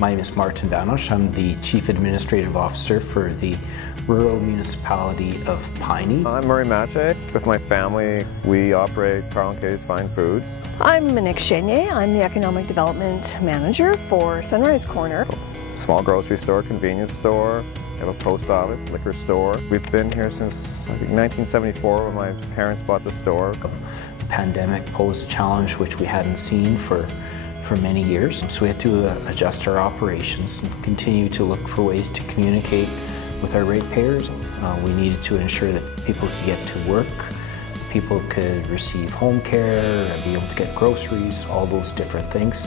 My name is Martin Vanosh. I'm the Chief Administrative Officer for the Rural Municipality of Piney. I'm Murray Mache. With my family, we operate Carl & Katie's Fine Foods. I'm Monique Chenier. I'm the Economic Development Manager for Sunrise Corner. Small grocery store, convenience store. We have a post office, liquor store. We've been here since, I think, 1974 when my parents bought the store. The pandemic posed a challenge which we hadn't seen for many years. So we had to adjust our operations and continue to look for ways to communicate with our ratepayers. We needed to ensure that people could get to work, people could receive home care, be able to get groceries, all those different things.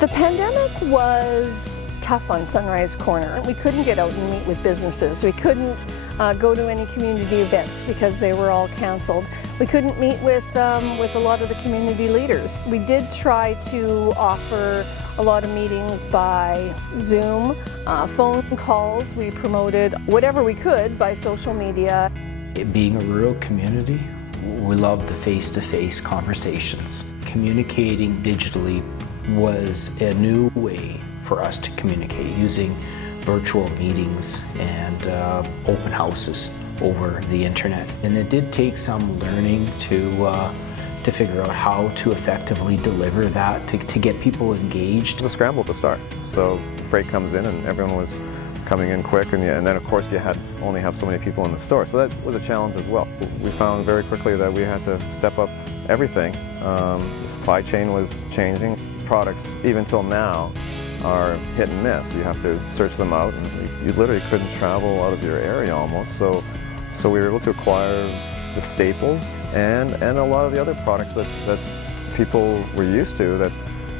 The pandemic was tough on Sunrise Corner. We couldn't get out and meet with businesses. We couldn't go to any community events because they were all canceled. We couldn't meet with a lot of the community leaders. We did try to offer a lot of meetings by Zoom, phone calls. We promoted whatever we could by social media. Being a rural community, we love the face-to-face conversations. Communicating digitally was a new way for us to communicate using virtual meetings and open houses over the internet. And it did take some learning to figure out how to effectively deliver that, to get people engaged. It was a scramble to start. So freight comes in and everyone was coming in quick, and then of course you only have so many people in the store. So that was a challenge as well. We found very quickly that we had to step up everything. The supply chain was changing. Products, even till now, are hit and miss. You have to search them out, and you literally couldn't travel out of your area almost. So we were able to acquire the staples and a lot of the other products that people were used to that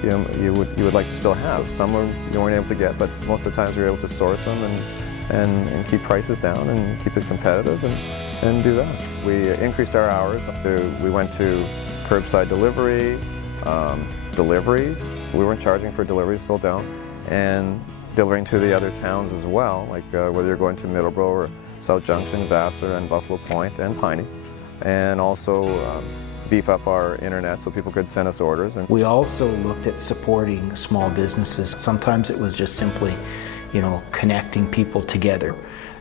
you would like to still have. So some you weren't able to get, but most of the times we were able to source them and keep prices down and keep it competitive and do that. We increased our hours. We went to curbside delivery. Deliveries. We weren't charging for deliveries till down, and delivering to the other towns as well, like whether you're going to Middleborough or South Junction, Vassar, and Buffalo Point, and Piney, and also beef up our internet so people could send us orders. And we also looked at supporting small businesses. Sometimes it was just simply, connecting people together.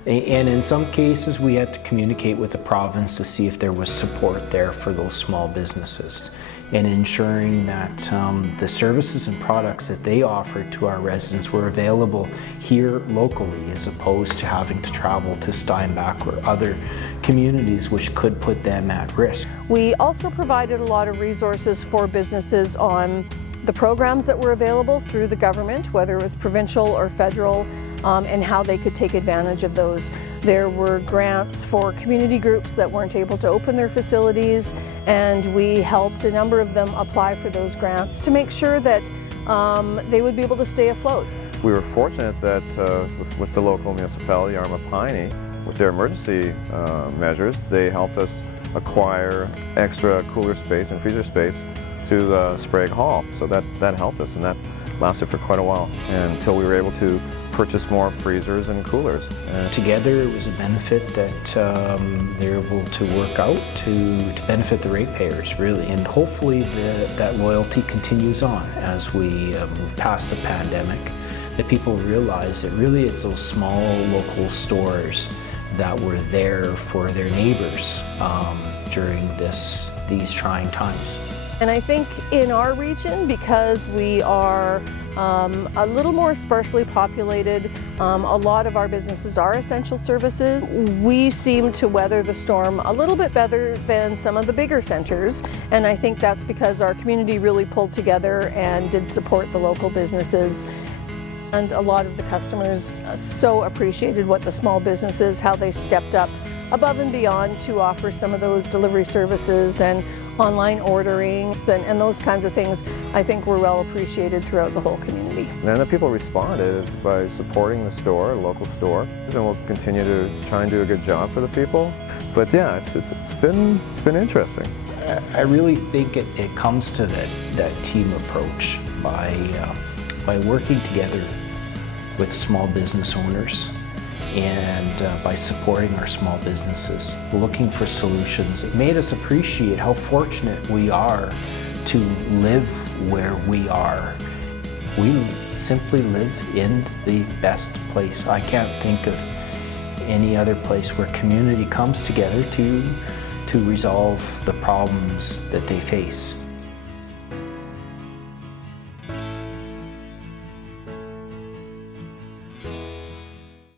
And in some cases, we had to communicate with the province to see if there was support there for those small businesses, and ensuring that the services and products that they offered to our residents were available here locally, as opposed to having to travel to Steinbach or other communities which could put them at risk. We also provided a lot of resources for businesses on the programs that were available through the government, whether it was provincial or federal, and how they could take advantage of those. There were grants for community groups that weren't able to open their facilities, and we helped a number of them apply for those grants to make sure that they would be able to stay afloat. We were fortunate that with the local municipality, arm of Piney, with their emergency measures, they helped us acquire extra cooler space and freezer space to the Sprague Hall. So that helped us, and that lasted for quite a while until we were able to purchase more freezers and coolers. Together it was a benefit that they're able to work out to benefit the ratepayers, really. And hopefully that loyalty continues on as we move past the pandemic, that people realize that really it's those small local stores that were there for their neighbors during these trying times. And I think in our region, because we are a little more sparsely populated, a lot of our businesses are essential services. We seem to weather the storm a little bit better than some of the bigger centers, and I think that's because our community really pulled together and did support the local businesses. And a lot of the customers so appreciated what the small businesses, how they stepped up above and beyond to offer some of those delivery services and online ordering and those kinds of things. I think were well appreciated throughout the whole community. And the people responded by supporting the store, local store, and we'll continue to try and do a good job for the people. But yeah, it's been interesting. I really think it comes to that team approach by working together with small business owners and by supporting our small businesses, looking for solutions. It made us appreciate how fortunate we are to live where we are. we simply live in the best place. I can't think of any other place where community comes together to resolve the problems that they face.